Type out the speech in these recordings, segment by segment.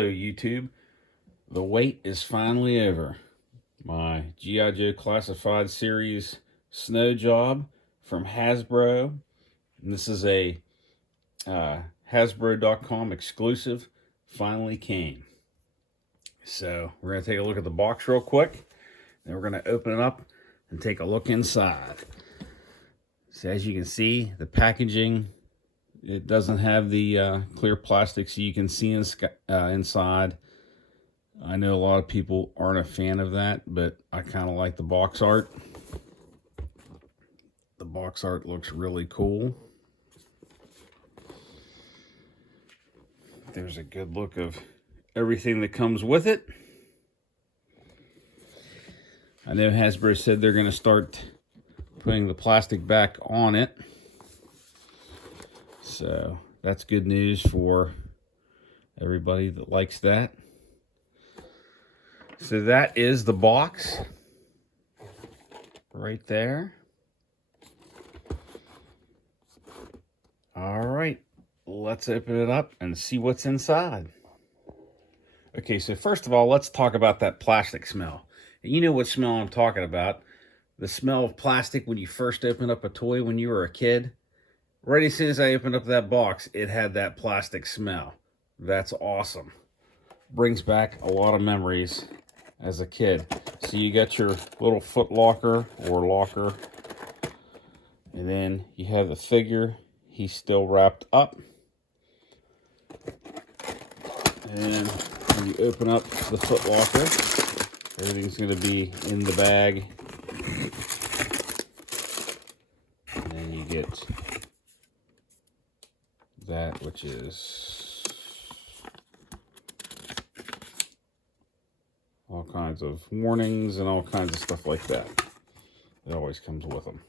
Hello YouTube. The wait is finally over. My G.I. Joe Classified Series snow job from Hasbro. And this is a Hasbro.com exclusive. Finally came. So we're going to take a look at the box real quick. Then we're going to open it up and take a look inside. So as you can see, the packaging, it doesn't have the clear plastic so you can see inside. I know a lot of people aren't a fan of that, but I kind of like the box art. The box art looks really cool. There's a good look of everything that comes with it. I know Hasbro said they're going to start putting the plastic back on it. So that's good news for everybody that likes that. So that is the box right there. All right, let's open it up and see what's inside. Okay, so first of all, let's talk about that plastic smell. You know what smell I'm talking about. The smell of plastic when you first opened up a toy when you were a kid. Right as soon as I opened up that box, it had that plastic smell. That's awesome. Brings back a lot of memories as a kid. So you got your little foot locker or locker. And then you have the figure. He's still wrapped up. And when you open up the foot locker, everything's going to be in the bag. And then you get that, which is all kinds of warnings and all kinds of stuff like that. It always comes with them.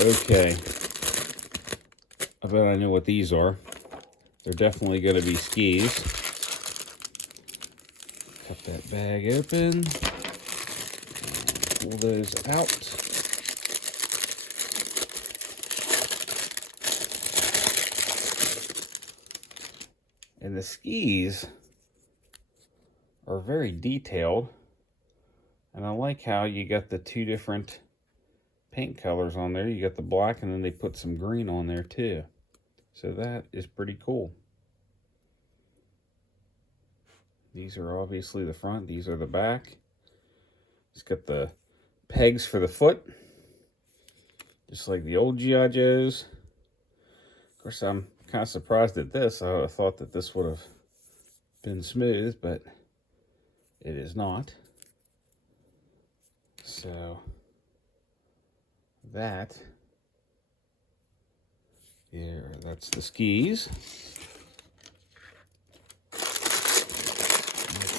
Okay. I bet I know what these are. They're definitely going to be skis. Cut that bag open. Pull those out. And the skis are very detailed. And I like how you got the two different paint colors on there. You got the black and then they put some green on there too. So that is pretty cool. These are obviously the front. These are the back. It's got the pegs for the foot. Just like the old G.I. Joes. Of course, I'm kind of surprised at this. I thought that this would have been smooth, but it is not. So that, here, that's the skis. Let's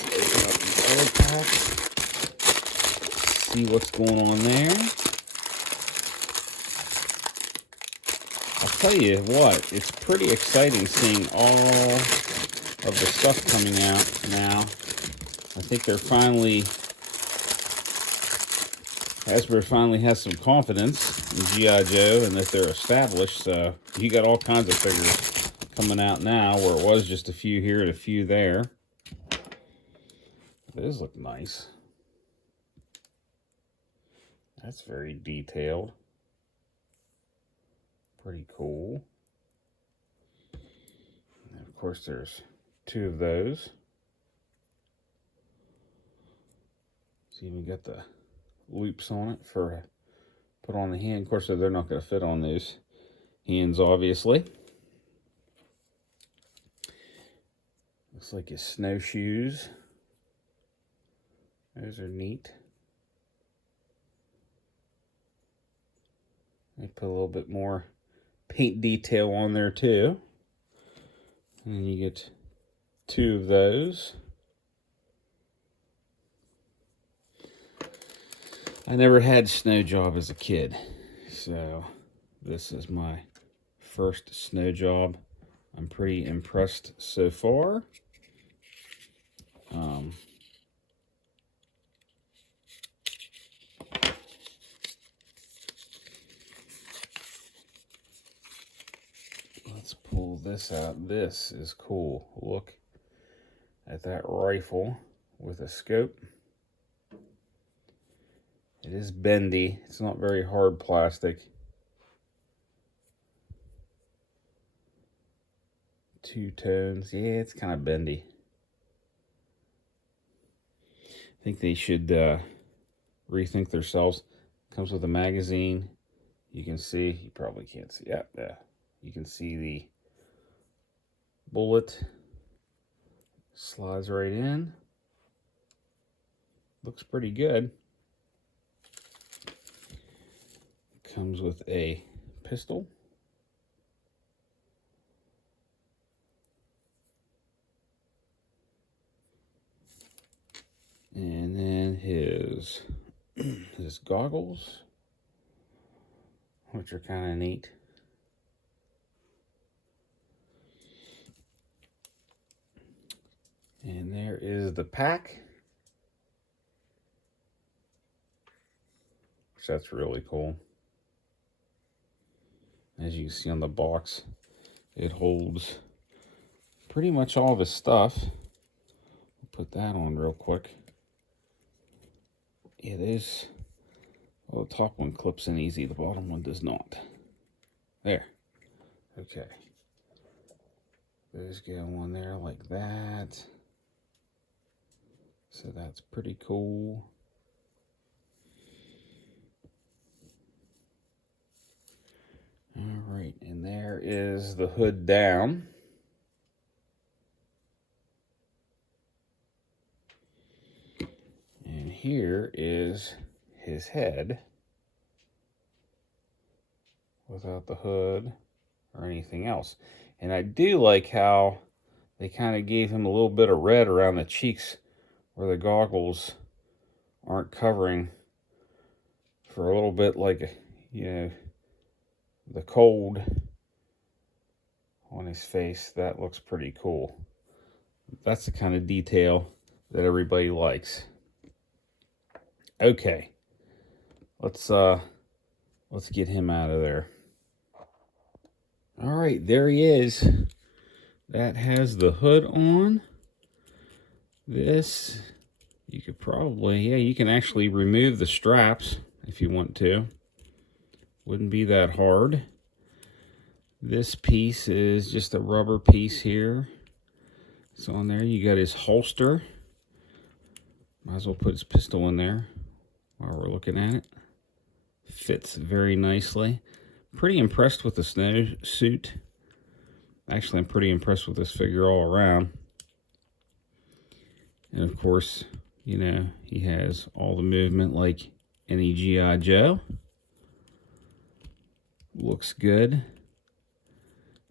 open up the other pack. See what's going on there. I'll tell you what, it's pretty exciting seeing all of the stuff coming out now. I think they're finally, Hasbro finally has some confidence in G.I. Joe and that they're established. So you got all kinds of figures coming out now where it was just a few here and a few there. Those look nice. That's very detailed. Pretty cool. And of course, there's two of those. So you got the loops on it for put on the hand. Of course, they're not going to fit on those hands, obviously. Looks like his snowshoes. Those are neat. They put a little bit more paint detail on there too. And you get two of those. I never had snow job as a kid, so this is my first snow job. I'm pretty impressed so far. Let's pull pull this out. This is cool. Look at that rifle with a scope. It is bendy. It's not very hard plastic. Two tones. Yeah, it's kind of bendy. I think they should rethink themselves. Comes with a magazine. You can see, you probably can't see. Yeah. You can see the bullet. Slides right in. Looks pretty good. Comes with a pistol. And then his goggles, which are kind of neat. And there is the pack, which that's really cool. As you see on the box, it holds pretty much all of his stuff. Put that on real quick. It is, well, the top one clips in easy, the bottom one does not. There. Okay. Those go on there like that. So that's pretty cool. All right, and there is the hood down. And here is his head without the hood or anything else. And I do like how they kind of gave him a little bit of red around the cheeks where the goggles aren't covering for a little bit, like, you know, the cold on his face. That looks pretty cool. That's the kind of detail that everybody likes. Okay, let's get him out of there. All right, there he is. That has the hood on. This, you could probably, yeah, you can actually remove the straps if you want to. Wouldn't be that hard. This piece is just a rubber piece here. It's on there. You got his holster. Might as well put his pistol in there while we're looking at it. Fits very nicely. Pretty impressed with the snow suit. Actually, I'm pretty impressed with this figure all around. And of course, you know, he has all the movement like any G.I. Joe. Looks good.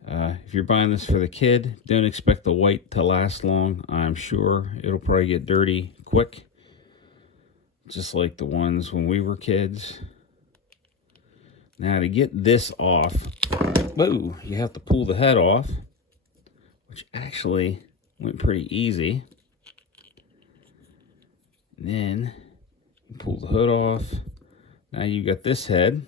If you're buying this for the kid, don't expect the white to last long. I'm sure it'll probably get dirty quick, just like the ones when we were kids. Now to get this off, whoa, you have to pull the head off, which actually went pretty easy. And then you pull the hood off. Now you got this head,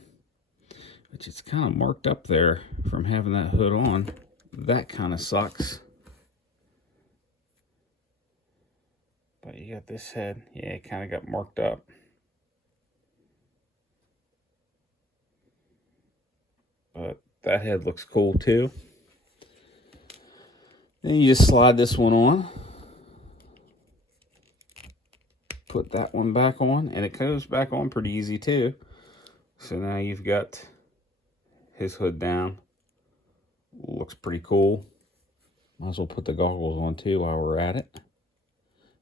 which is kind of marked up there from having that hood on. That kind of sucks. But you got this head. Yeah, it kind of got marked up. But that head looks cool too. Then you just slide this one on. Put that one back on, and it goes back on pretty easy too. So now you've got his hood down. Looks pretty cool. Might as well put the goggles on too while we're at it.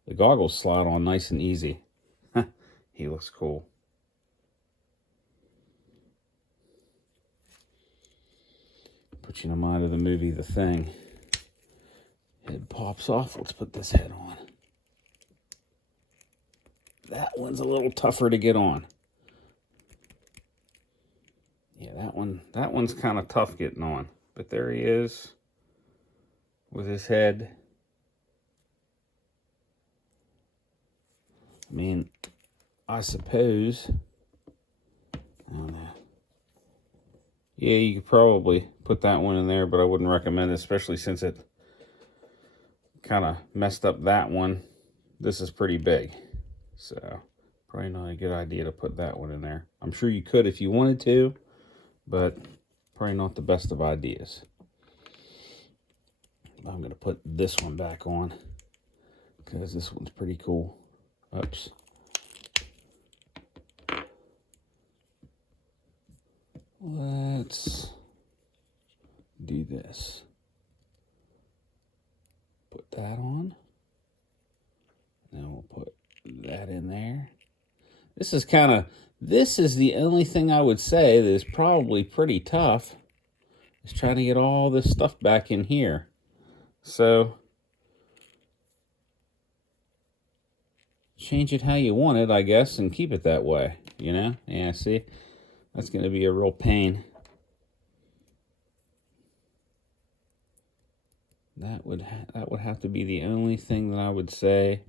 The goggles slide on nice and easy. He looks cool. Put you in the mind of the movie The Thing. Head pops off. Let's put this head on. That one's a little tougher to get on. Yeah, that one's kind of tough getting on. But there he is with his head. I mean, I suppose, I don't know. Yeah, you could probably put that one in there, but I wouldn't recommend it, especially since it kind of messed up that one. This is pretty big, so probably not a good idea to put that one in there. I'm sure you could if you wanted to, but probably not the best of ideas. I'm going to put this one back on because this one's pretty cool. Oops. Let's do this. Put that on. Now we'll put that in there. This is the only thing I would say that is probably pretty tough, is trying to get all this stuff back in here. So change it how you want it, I guess, and keep it that way, you know? Yeah, see? That's going to be a real pain. That would have to be the only thing that I would say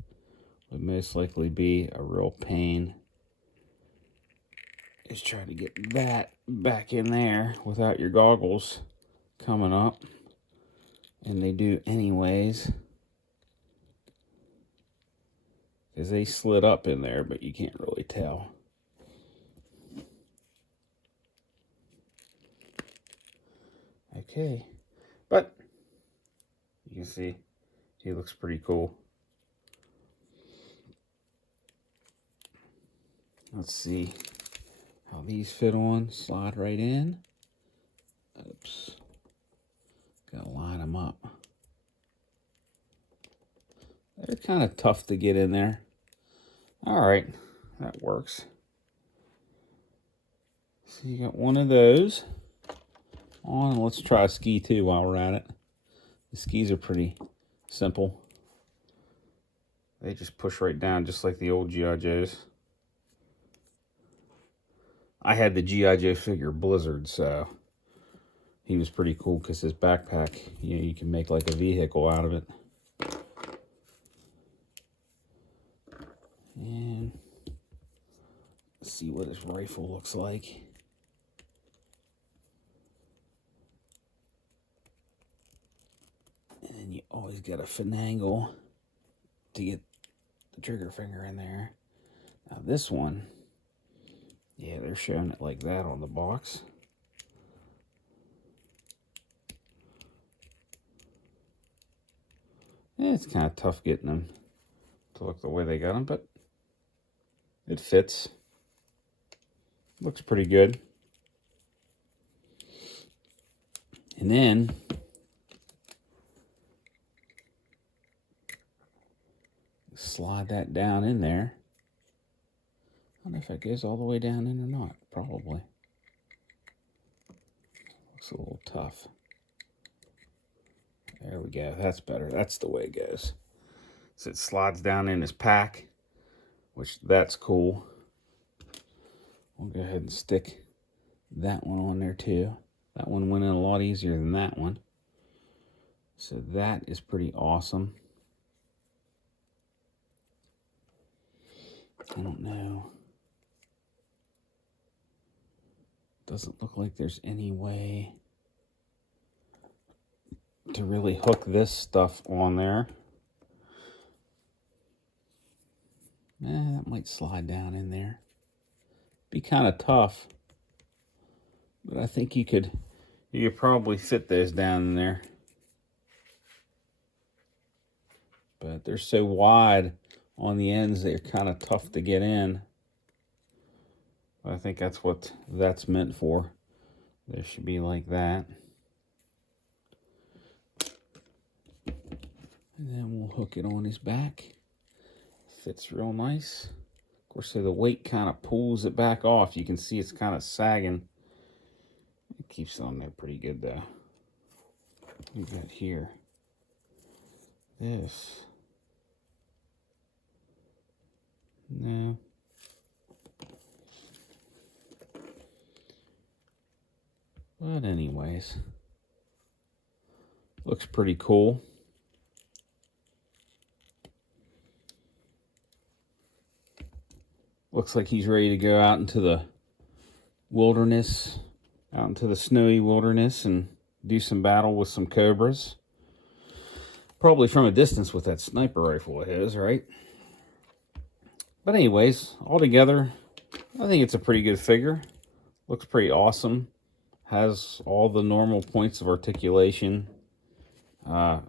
would most likely be a real pain, is trying to get that back in there without your goggles coming up. And they do anyways, because they slid up in there, but you can't really tell. Okay, but you can see he looks pretty cool. Let's see how these fit on. Slide right in. Oops. Gotta line them up. They're kind of tough to get in there. All right, that works. So you got one of those on. Let's try a ski too while we're at it. The skis are pretty simple. They just push right down just like the old G.I. Joes. I had the G.I. Joe figure Blizzard, so he was pretty cool because his backpack, you know, you can make like a vehicle out of it. And let's see what his rifle looks like. And then you always got to finagle to get the trigger finger in there. Now this one, yeah, they're showing it like that on the box. Yeah, it's kind of tough getting them to look the way they got them, but it fits. Looks pretty good. And then slide that down in there. I don't know if that goes all the way down in or not. Probably. Looks a little tough. There we go. That's better. That's the way it goes. So it slides down in his pack, which that's cool. We'll go ahead and stick that one on there too. That one went in a lot easier than that one. So that is pretty awesome. I don't know. Doesn't look like there's any way to really hook this stuff on there. That might slide down in there. Be kind of tough, but I think you could probably fit those down in there. But they're so wide on the ends, they're kind of tough to get in. But I think that's what that's meant for. They should be like that. And then we'll hook it on his back. Fits real nice. Of course, so the weight kind of pulls it back off. You can see it's kind of sagging. It keeps it on there pretty good though. We've got here this. No. But anyways, looks pretty cool. Looks like he's ready to go out into the wilderness out into the snowy wilderness and do some battle with some cobras. Probably from a distance with that sniper rifle of his, right? But anyways, altogether, I think it's a pretty good figure. Looks pretty awesome. Has all the normal points of articulation. I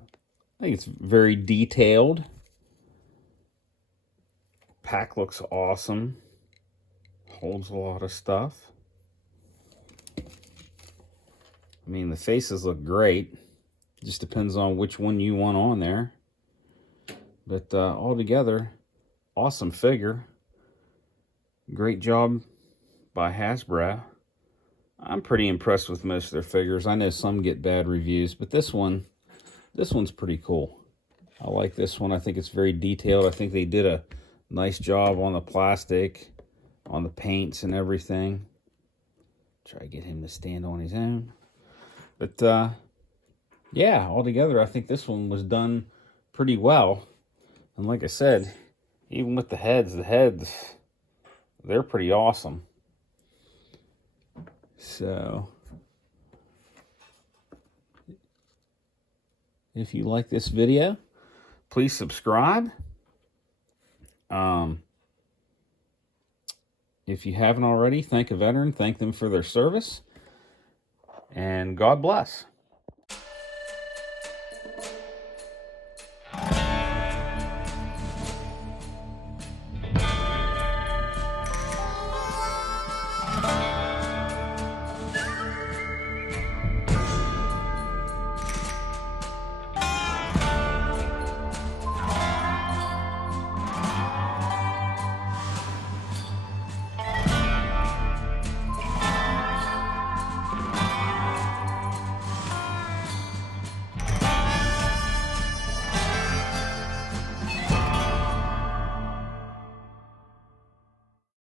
think it's very detailed. Pack looks awesome. Holds a lot of stuff. I mean, the faces look great. Just depends on which one you want on there. But altogether, awesome figure. Great job by Hasbro. I'm pretty impressed with most of their figures. I know some get bad reviews, but this one's pretty cool. I like this one. I think it's very detailed. I think they did a nice job on the plastic, on the paints and everything. Try to get him to stand on his own. But yeah, altogether, I think this one was done pretty well. And like I said, even with the heads, they're pretty awesome. So, if you like this video, please subscribe. If you haven't already, thank a veteran. Thank them for their service. And God bless.